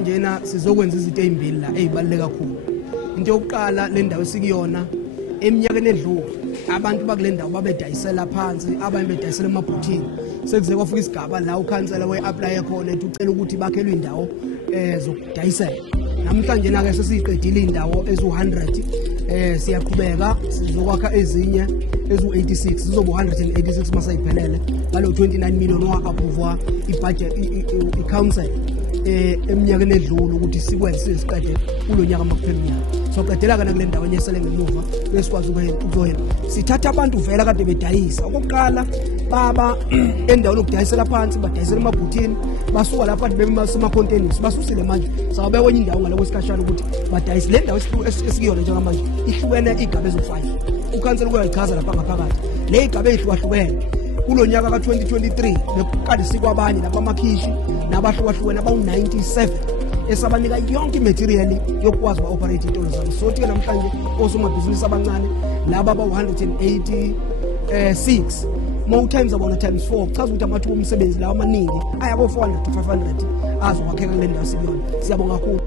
Njena sizokwenza izinto ezimbili la ezibaluleke kakhulu. Into yokuqala le ndawo esikuyona eminyakeni edlule abantu bakule ndawo babedayisela phansi, abanye bedayisela emabhuthini. Sekuze kwafika isigaba la ukhansela we-apply khona ethi ucela ukuthi bakhelwe indawo zokudayisela. Namhlanje na ke sesiqedile indawo ezu100 siyaqhubeka sizokwakha ezinye ezu86 zizoba 186 masayiphelele ngalo 29 million wa-approve i-budget i-council eminyakeni edlule ukuthi sikwenze siqede kulo nyaka makuphela unyaka. So qedela kana kule ndawo enyesele ngemuva besikwazi ukuzohela sithatha abantu vela kade bedayisa. Okokuqala baba endawo lokudayisela phansi badayisela emabhuthini basuka lapha bebe sema-containers basusile manje sabe kwenye indawo ngaloko sikashana ukuthi badayise. Le ndawo esikuyona njengamanje ihlukene igaba ezo5 ukhansela kuyayichaza lapha ngaphakathi. Le igaba ehlukahlukene kulo nyaka ka2023 bekade sikwabanye lapha amakhishi nabahlukahlukene abawu97 esabanika yonke imaterial yokwazi ba-operate intolo zabo. So ke namhlanje osomabhizinisi abancane laba aba186 more times abona times 4 chaza ukuthi amathuba omsebenzi lawo amaningi aya ko400 to 500 azokwakheka kule ndawo sikuyona. Siyabonga kakhulu.